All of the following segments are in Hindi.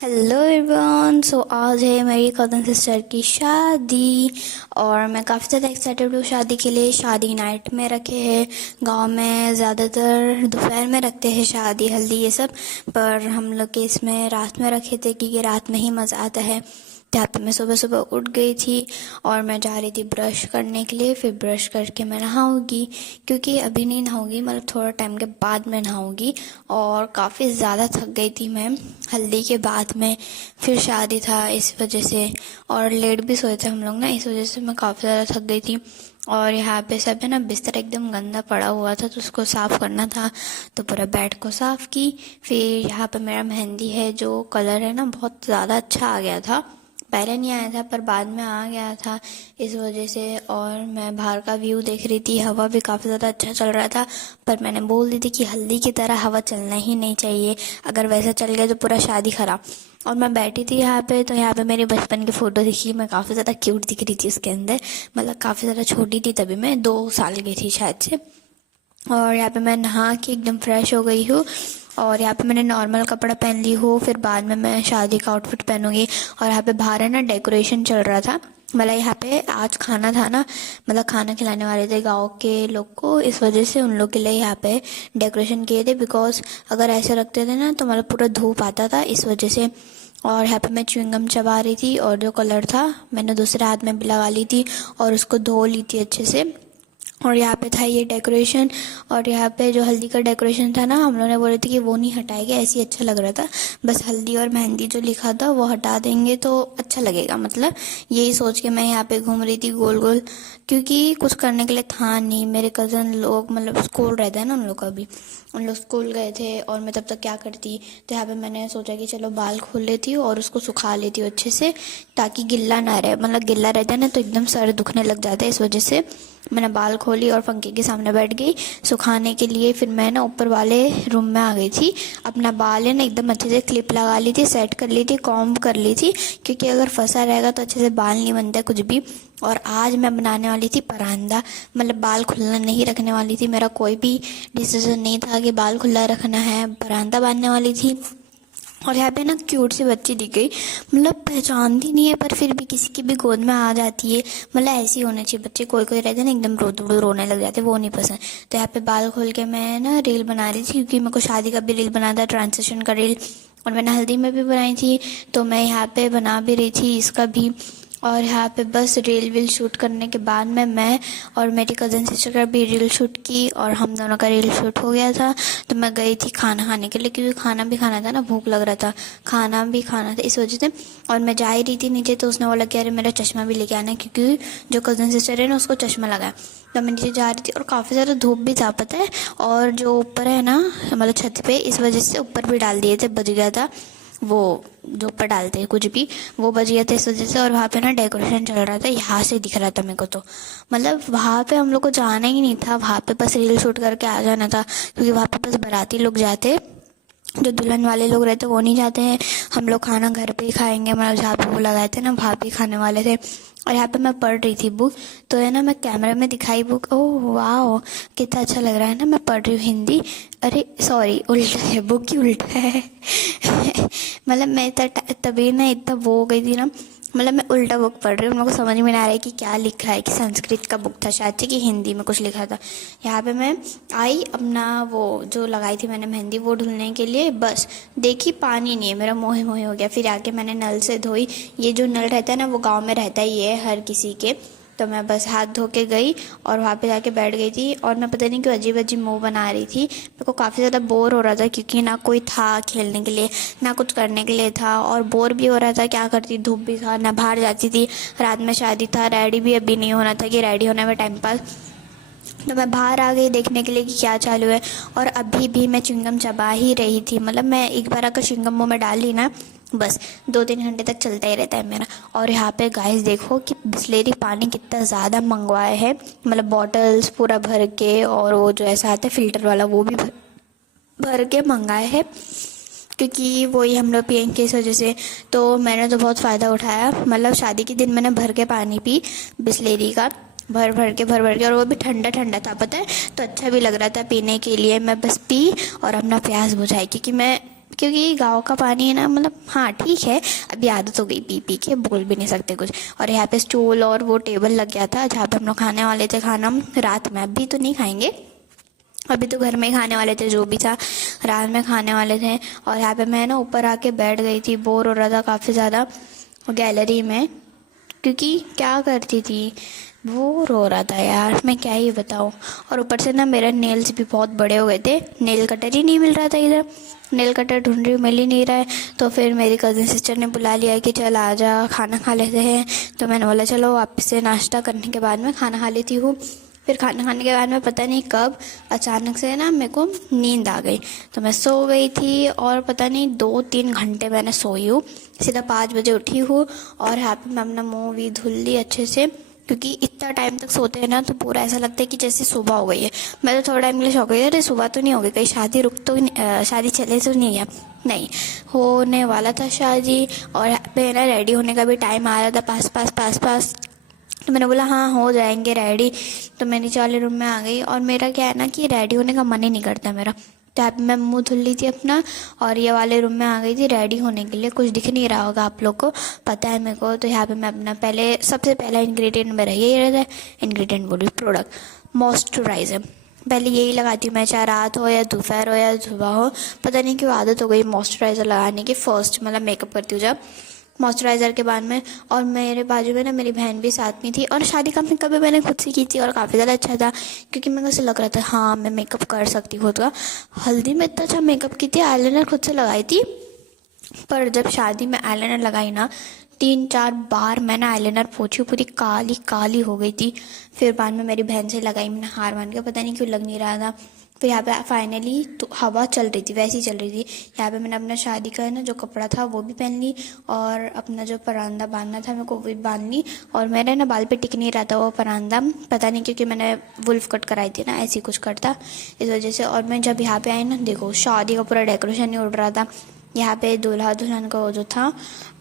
Hello everyone. सो आज है मेरी कज़न सिस्टर की शादी और मैं काफ़ी ज़्यादा एक्साइटेड हूँ शादी के लिए। शादी नाइट में रखे हैं, गांव में ज़्यादातर दोपहर में रखते हैं शादी हल्दी ये सब, पर हम लोग के इसमें रात में रखे थे क्योंकि रात में ही मज़ा आता है। जहाँ पे मैं सुबह सुबह उठ गई थी और मैं जा रही थी ब्रश करने के लिए। फिर ब्रश करके मैं नहाऊंगी क्योंकि अभी नहीं नहाऊंगी, मतलब थोड़ा टाइम के बाद मैं नहाऊंगी। और काफ़ी ज़्यादा थक गई थी मैं हल्दी के बाद में, फिर शादी था इस वजह से, और लेट भी सोए थे हम लोग ना, इस वजह से मैं काफ़ी ज़्यादा थक गई थी। और यहाँ पे सब है ना, बिस्तर एकदम गंदा पड़ा हुआ था तो उसको साफ़ करना था, तो पूरा बेड को साफ़ की। फिर यहाँ पे मेरा मेहंदी है, जो कलर है ना बहुत ज़्यादा अच्छा आ गया था, पहले नहीं आया था पर बाद में आ गया था इस वजह से। और मैं बाहर का व्यू देख रही थी, हवा भी काफ़ी ज़्यादा अच्छा चल रहा था, पर मैंने बोल दी थी कि हल्दी की तरह हवा चलना ही नहीं चाहिए, अगर वैसा चल गया तो पूरा शादी खराब। और मैं बैठी थी यहाँ पे, तो यहाँ पे मेरी बचपन की फ़ोटो दिखी, मैं काफ़ी ज़्यादा क्यूट दिख रही थी उसके अंदर, मतलब काफ़ी ज़्यादा छोटी थी तभी, मैं 2 साल की थी शायद से। और यहाँ पे मैं नहा के एकदम फ्रेश हो गई हूँ और यहाँ पे मैंने नॉर्मल कपड़ा पहन ली हूँ, फिर बाद में मैं शादी का आउटफिट पहनूंगी। और यहाँ पे बाहर है ना डेकोरेशन चल रहा था, मतलब यहाँ पे आज खाना था ना, मतलब खाना खिलाने वाले थे गांव के लोग को, इस वजह से उन लोग के लिए यहाँ पे डेकोरेशन किए थे। बिकॉज अगर ऐसे रखते थे ना तो मतलब पूरा धूप आता था इस वजह से। और यहाँ पे मैं च्युइंगम चबा रही थी और जो कलर था मैंने दूसरे हाथ में भी लगा ली थी और उसको धो ली थी अच्छे से। और यहाँ पे था ये डेकोरेशन, और यहाँ पे जो हल्दी का डेकोरेशन था ना, हम लोगों ने बोले थे कि वो नहीं हटाएंगे, ऐसे ही अच्छा लग रहा था, बस हल्दी और मेहंदी जो लिखा था वो हटा देंगे तो अच्छा लगेगा, मतलब यही सोच के मैं यहाँ पे घूम रही थी गोल गोल, क्योंकि कुछ करने के लिए था नहीं। मेरे कज़न लोग मतलब स्कूल रहता है ना उन लोग का भी, उन लोग स्कूल गए थे और मैं तब तक क्या करती, तो यहाँ पे मैंने सोचा कि चलो बाल खोल लेती हूँ और उसको सुखा लेती हूँ अच्छे से, ताकि गिल्ला ना रहे, मतलब गिल्ला रहता है ना तो एकदम सर दुखने लग जाता है, इस वजह से मैंने बाल खोली और पंखे के सामने बैठ गई सुखाने के लिए। फिर मैं ना ऊपर वाले रूम में आ गई थी, अपना बाल है ना एकदम अच्छे से क्लिप लगा ली थी, सेट कर ली थी, कॉम्ब कर ली थी, क्योंकि अगर फंसा रहेगा तो अच्छे से बाल नहीं बनता कुछ भी। और आज मैं बनाने वाली थी परांदा, मतलब बाल खुला नहीं रखने वाली थी, मेरा कोई भी डिसीजन नहीं था कि बाल खुला रखना है, परांदा बांधने वाली थी। और यहाँ पे ना क्यूट सी बच्ची दिख गई, मतलब पहचानती नहीं है पर फिर भी किसी की भी गोद में आ जाती है, मतलब ऐसी होनी चाहिए बच्चे। कोई कोई रहते हैं ना एकदम रोने लग जाते, वो नहीं पसंद। तो यहाँ पे बाल खोल के मैं ना रील बना रही थी, क्योंकि मेरे को शादी का भी रील बना था, ट्रांसलेशन का रील, और मैंने हल्दी में भी बनाई थी, तो मैं यहाँ पे बना भी रही थी इसका भी। और यहाँ पे बस रील वील शूट करने के बाद में मैं और मेरी कज़न सिस्टर का भी रील शूट की और हम दोनों का रील शूट हो गया था। तो मैं गई थी खाना खाने के लिए, क्योंकि खाना भी खाना था ना, भूख लग रहा था, खाना भी खाना था इस वजह से। और मैं जा ही रही थी नीचे, तो उसने बोला कि अरे मेरा चश्मा भी लेके आना, क्योंकि जो कज़न सिस्टर है ना उसको चश्मा लगा है। तो मैं नीचे जा रही थी और काफ़ी ज़्यादा धूप भी था पता है, और जो ऊपर है ना मतलब छत पे, इस वजह से ऊपर भी डाल दिए थे, बज गया था वो जो ऊपर डालते हैं कुछ भी, वो बज गया था इस वजह से। और वहाँ पे ना डेकोरेशन चल रहा था, यहाँ से दिख रहा था मेरे को, तो मतलब वहाँ पे हम लोग को जाना ही नहीं था, वहाँ पे बस रील शूट करके आ जाना था, क्योंकि वहाँ पे बस बाराती लोग जाते, जो दुल्हन वाले लोग रहते वो नहीं जाते हैं। हम लोग खाना घर पे ही खाएंगे, मतलब जहाँ पे वो लगाए थे ना वहाँ पे खाने वाले थे। और यहाँ पे मैं पढ़ रही थी बुक, तो है ना मैं कैमरे में दिखाई बुक, ओह वाह कितना अच्छा लग रहा है ना, मैं पढ़ रही हूँ हिंदी, अरे सॉरी उल्टा है, बुक ही उल्टा है मतलब मैं तभी ना इतना वो हो गई थी ना, मतलब मैं उल्टा बुक पढ़ रही हूँ, मेरे को समझ में ना आ रहा है कि क्या लिखा है, कि संस्कृत का बुक था शायद से कि हिंदी में कुछ लिखा था। यहाँ पे मैं आई अपना वो जो लगाई थी मैंने मेहंदी वो धुलने के लिए, बस देखी पानी नहीं है, मेरा मोहे मोहे हो गया। फिर आके मैंने नल से धोई, ये जो नल रहता है ना वो गाँव में रहता ही है हर किसी के, तो मैं बस हाथ धो के गई और वहाँ पे जाके बैठ गई थी। और मैं पता नहीं क्यों अजीब अजीब मुँह बना रही थी, मेरे को काफ़ी ज़्यादा बोर हो रहा था, क्योंकि ना कोई था खेलने के लिए ना कुछ करने के लिए था, और बोर भी हो रहा था, क्या करती, धूप भी था ना, बाहर जाती थी, रात में शादी था, रेडी भी अभी नहीं होना था कि रेडी होने में टाइम पास। तो मैं बाहर आ गई देखने के लिए कि क्या चालू है, और अभी भी मैं च्युइंगम चबा ही रही थी, मतलब मैं एक बार अगर च्युइंगम मुँह में डाल ली ना बस 2-3 घंटे तक चलता ही रहता है मेरा। और यहाँ पे गाइस देखो कि बिस्लेरी पानी कितना ज़्यादा मंगवाए है, मतलब बॉटल्स पूरा भर के, और वो जो ऐसा आता है फिल्टर वाला वो भी भर के मंगाए है, क्योंकि वही हम लोग पियेंगे इस वजह से। तो मैंने तो बहुत फ़ायदा उठाया, मतलब शादी के दिन मैंने भर के पानी पी बिस्लेरी का, भर भर के और वो भी ठंडा ठंडा था पता है, तो अच्छा भी लग रहा था पीने के लिए। मैं बस पी और अपना प्यास बुझाई, क्योंकि मैं क्योंकि गाँव का पानी है ना, मतलब हाँ ठीक है, अभी आदत हो गई पी पी के, बोल भी नहीं सकते कुछ। और यहाँ पे स्टूल और वो टेबल लग गया था जहाँ पे हम लोग खाने वाले थे खाना रात में। अभी तो नहीं खाएंगे, अभी तो घर में ही खाने वाले थे, जो भी था रात में खाने वाले थे। और यहाँ पे मैं ना ऊपर आके बैठ गई थी, बोर हो रहा था काफ़ी ज़्यादा गैलरी में, क्योंकि क्या करती थी, बोर हो रहा था यार, मैं क्या ही बताऊँ। और ऊपर से ना मेरे नेल्स भी बहुत बड़े हो गए थे, नेल कटर ही नहीं मिल रहा था इधर, नेल कटर ढूंढ रही हूँ, मिल ही नहीं रहा है। तो फिर मेरी कज़न सिस्टर ने बुला लिया कि चल आ जा खाना खा लेते हैं। तो मैंने बोला चलो, वापस से नाश्ता करने के बाद में खाना खा लेती हूँ। फिर खाना खाने के बाद में पता नहीं कब अचानक से ना मेरे को नींद आ गई, तो मैं सो गई थी। और पता नहीं 2-3 घंटे मैंने सोई हूँ, सीधा 5 बजे उठी हूँ। और यहाँ पे मैं अपना मुँह भी धुल ली अच्छे से, क्योंकि इतना टाइम तक सोते हैं ना तो पूरा ऐसा लगता है कि जैसे सुबह हो गई है। मैं तो थोड़ा टाइम के लिए शौक गई, अरे सुबह तो नहीं हो गई, कहीं शादी रुक तो शादी चले तो नहीं है। नहीं, होने वाला था शादी। और यहाँ पे ना रेडी होने का भी टाइम आ रहा था, पास। तो मैंने बोला हाँ हो जाएंगे रेडी। तो मैं नीचे वाले रूम में आ गई, और मेरा क्या है ना कि रेडी होने का मन ही नहीं करता मेरा। तो यहाँ पे मैं मुंह धुल ली थी अपना, और ये वाले रूम में आ गई थी रेडी होने के लिए। कुछ दिख नहीं रहा होगा आप लोग को, पता है मेरे को। तो यहाँ पे मैं अपना सबसे पहला इंग्रेडिएंट मेरा यही रहता है, इंग्रेडिएंट बोली प्रोडक्ट, मॉइस्चराइजर। पहले यही लगाती हूँ मैं, चाहे रात हो या दोपहर हो या सुबह हो, पता नहीं क्यों आदत हो गई मॉइस्चराइजर लगाने की। फर्स्ट मतलब मेकअप करती हूँ जब, मॉइस्चराइज़र के बाद में। और मेरे बाजू में ना मेरी बहन भी साथ में थी, और शादी का मेकअप भी मैंने खुद से की थी, और काफ़ी ज़्यादा अच्छा था, क्योंकि मेरे को ऐसा लग रहा था हाँ मैं मेकअप कर सकती हूँ खुद का। हल्दी में इतना अच्छा मेकअप की थी, आईलाइनर खुद से लगाई थी, पर जब शादी में आईलाइनर लगाई ना, 3-4 बार मैंने आईलाइनर पोंछी, पूरी काली काली हो गई थी। फिर बाद में मेरी बहन से लगाई मैंने, हार मान के, पता नहीं क्यों लग नहीं रहा था। फिर यहाँ पे फाइनली तो हवा चल रही थी, वैसी चल रही थी। यहाँ पे मैंने अपना शादी का ना जो कपड़ा था वो भी पहन ली, और अपना जो परांदा बांधना था मेरे को वो भी बांध ली। और मेरे ना बाल पे टिक नहीं रहा था वो परांदा, पता नहीं क्योंकि मैंने वुल्फ कट कराई थी ना, ऐसी कुछ कट था इस वजह से। और मैं जब यहाँ पे आई ना, देखो शादी का पूरा डेकोरेशन ही उड़ रहा था। यहाँ पे दूल्हा दुल्हन का वो जो था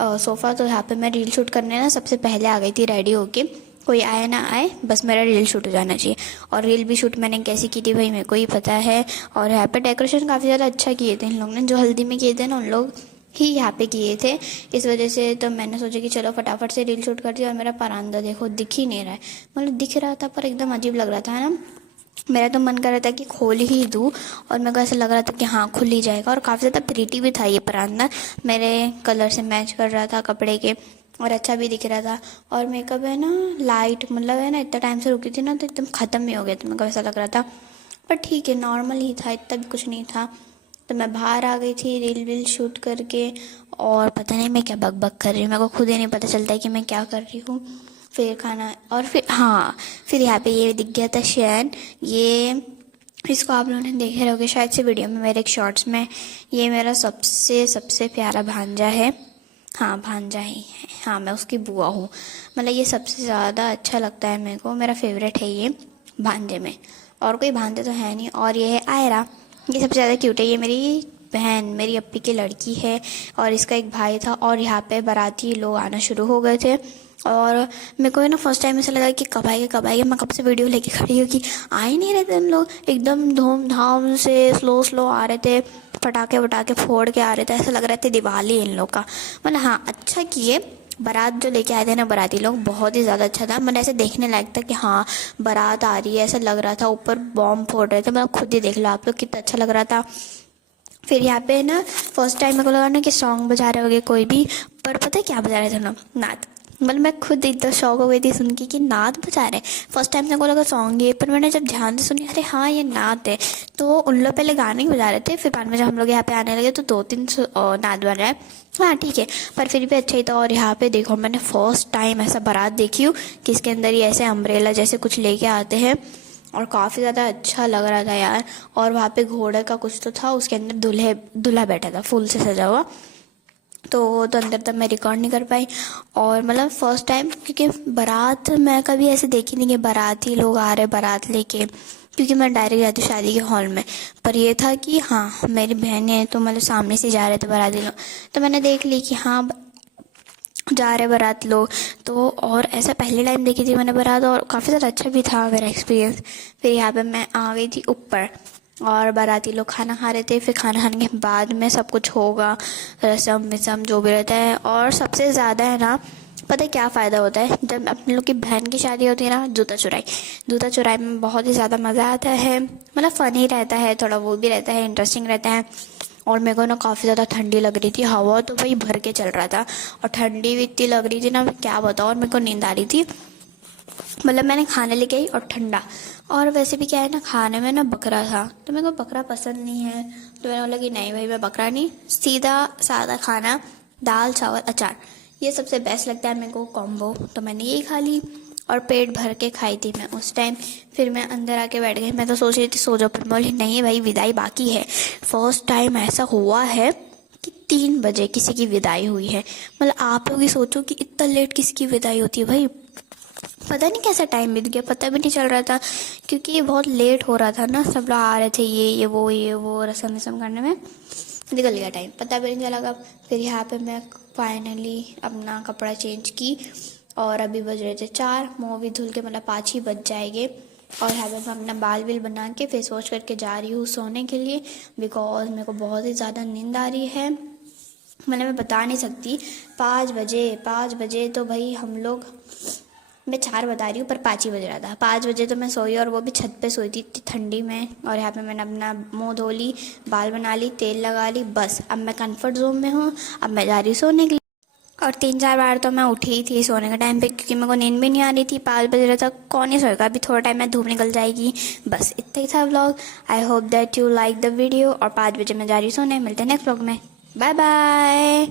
सोफ़ा, तो यहाँ पे मैं रील शूट करने ना सबसे पहले आ गई थी रेडी होके, कोई आए ना आए बस मेरा रील शूट हो जाना चाहिए। और रील भी शूट मैंने कैसी की थी भाई मेरे को ही पता है। और यहाँ पे डेकोरेशन काफ़ी ज़्यादा अच्छा किए थे इन लोग ने, जो हल्दी में किए थे ना उन लोग ही यहाँ पे किए थे, इस वजह से। तो मैंने सोचा कि चलो फटाफट से रील शूट कर दी। और मेरा परांदा देखो दिख ही नहीं रहा है, मतलब दिख रहा था पर एकदम अजीब लग रहा था, है ना। मेरा तो मन कर रहा था कि खोल ही दूँ, और मेरे को ऐसा लग रहा था कि हाँ खुल ही जाएगा। और काफ़ी ज़्यादा प्रीटी भी था ये परांदा, मेरे कलर से मैच कर रहा था कपड़े के, और अच्छा भी दिख रहा था। और मेकअप है ना लाइट, मतलब है ना इतना टाइम से रुकी थी ना तो एकदम ख़त्म ही हो गया था, मेरे को ऐसा लग रहा था। पर ठीक है, नॉर्मल ही था, इतना भी कुछ नहीं था। तो मैं बाहर आ गई थी रील वील शूट करके, और पता नहीं मैं क्या बक बक कर रही हूँ, मेरे को खुद ही नहीं पता चलता है कि मैं क्या कर रही हूँ। फिर खाना, और फिर हाँ, फिर यहाँ पे ये दिख गया था शैन, ये इसको आप लोगों ने देखे रहोगे शायद से वीडियो में, मेरे एक शॉर्ट्स में। ये मेरा सबसे प्यारा भांजा है, हाँ भांजा ही है, हाँ मैं उसकी बुआ हूँ। मतलब ये सबसे ज़्यादा अच्छा लगता है मेरे को, मेरा फेवरेट है ये भांजे में, और कोई भांजा तो है नहीं। और ये है आयरा, ये सबसे ज़्यादा क्यूट है, ये मेरी बहन, मेरी अप्पी की लड़की है, और इसका एक भाई था। और यहाँ पे बाराती लोग आना शुरू हो गए थे, और मेरे को है ना फर्स्ट टाइम ऐसा लगा कि कब आएंगे, मैं कब से वीडियो लेके खड़ी हूँ कि आ ही नहीं रहे थे हम लोग, एकदम धूमधाम से स्लो आ रहे थे, पटाखे वटाखे फोड़ के आ रहे थे, ऐसा लग रहा था दिवाली इन लोग का। मतलब हाँ अच्छा किए, बारात जो लेके आए थे ना बाराती लोग, बहुत ही ज़्यादा अच्छा था। मतलब ऐसे देखने लायक था कि हाँ बारात आ रही है, ऐसा लग रहा था। ऊपर बॉम्ब फोड़ रहे थे, मतलब खुद ही देख लो आप लोग कितना अच्छा लग रहा था। फिर यहाँ पे ना फर्स्ट टाइम मेरे को लगा ना कि सॉन्ग बजा रहे होगे कोई भी, पर पता है क्या बजा रहे थे ना, नात। मतलब मैं खुद एकदम शौक हो गई थी सुन के कि नात बजा रहे। फर्स्ट टाइम मेरे को लगा सॉन्ग है, पर मैंने जब ध्यान से सुनी, अरे हाँ ये नात है। तो उन लोग पहले गाने ही बजा रहे थे, फिर बाद में जब हम लोग यहाँ पे आने लगे तो 2-3 नात बन रहा है। हाँ ठीक है, पर फिर भी अच्छा ही था। और यहाँ पे देखो मैंने फर्स्ट टाइम ऐसा बारात देखी हूँ कि इसके अंदर ही ऐसे अम्ब्रेला जैसे कुछ लेके आते हैं, और काफ़ी ज़्यादा अच्छा लग रहा था यार। और वहाँ पे घोड़े का कुछ तो था, उसके अंदर दूल्हा बैठा था फूल से सजा हुआ, तो वो तो अंदर तक मैं रिकॉर्ड नहीं कर पाई। और मतलब फर्स्ट टाइम, क्योंकि बारात मैं कभी ऐसे देखी नहीं कि बाराती लोग आ रहे बारात लेके, क्योंकि मैं डायरेक्ट जाती हूँ शादी के हॉल में। पर ये था कि हाँ मेरी बहन है तो मतलब सामने से जा रहे थे बाराती लोग, तो मैंने देख ली कि हाँ जा रहे बारात लोग। तो और ऐसा पहले टाइम देखी थी मैंने बारात, और काफ़ी ज़्यादा अच्छा भी था मेरा एक्सपीरियंस। फिर यहाँ पे मैं आ गई थी ऊपर, और बाराती लोग खाना खा रहे थे। फिर खाना खाने के बाद में सब कुछ होगा, रसम विसम जो भी रहता है। और सबसे ज़्यादा है ना, पता है क्या फ़ायदा होता है, जब अपने लोग की बहन की शादी होती है ना, जूता चुराई में बहुत ही ज़्यादा मज़ा आता है। मतलब फ़नी रहता है, थोड़ा वो भी रहता है, इंटरेस्टिंग रहता है। और मेरे को ना काफ़ी ज़्यादा ठंडी लग रही थी, हवा तो भाई भर के चल रहा था और ठंडी भी इतनी लग रही थी ना, मैं क्या बताऊँ। और मेरे को नींद आ रही थी, मतलब मैंने खाने लेके आई और ठंडा। और वैसे भी क्या है ना, खाने में ना बकरा था, तो मेरे को बकरा पसंद नहीं है। तो मैंने बोला कि नहीं भाई, मैं बकरा नहीं, सीधा सादा खाना, दाल चावल अचार, ये सबसे बेस्ट लगता है मेरे को कॉम्बो। तो मैंने यही खा ली और पेट भर के खाई थी मैं उस टाइम। फिर मैं अंदर आके बैठ गई, मैं तो सोच रही थी सो जाओ, पर बोली नहीं भाई, विदाई बाकी है। फर्स्ट टाइम ऐसा हुआ है कि 3 बजे किसी की विदाई हुई है। मतलब आप लोग ही सोचो कि इतना लेट किसी की विदाई होती है भाई। पता नहीं कैसा टाइम बीत गया, पता भी नहीं चल रहा था, क्योंकि ये बहुत लेट हो रहा था ना, सब लोग आ रहे थे, ये वो रसम वसम करने में निकल गया टाइम, पता भी नहीं चला कब। फिर यहाँ पे मैं फाइनली अपना कपड़ा चेंज की और अभी बज रहे थे 4, मुँह भी धुल के, मतलब 5 ही बज जाएंगे। और यहाँ पे मैं अपना बाल बिल बना के फेस वॉश करके जा रही हूँ सोने के लिए, बिकॉज मेरे को बहुत ही ज़्यादा नींद आ रही है। मतलब मैं बता नहीं सकती, 5 बजे तो भाई हम लोग, मैं 4 बता रही हूँ पर 5 ही बज रहा था। 5 बजे तो मैं सोई, और वो भी छत पे सोई थी इतनी ठंडी में। और यहाँ पे मैंने अपना मुंह धो ली, बाल बना ली, तेल लगा ली, बस अब मैं कंफर्ट जोन में हूँ। अब मैं जा रही हूँ सोने के लिए। और 3-4 बार तो मैं उठी ही थी सोने के टाइम पे, क्योंकि मेरे को नींद भी नहीं आ रही थी। 5 बज रहा था, कौन ही सोएगा, अभी थोड़ा टाइम में धूप निकल जाएगी। बस इतना ही था vlog. I hope that you like the video. और 5 बजे मैं जा रही हूँ सोने, मिलते हैं नेक्स्ट व्लॉग में, बाय बाय।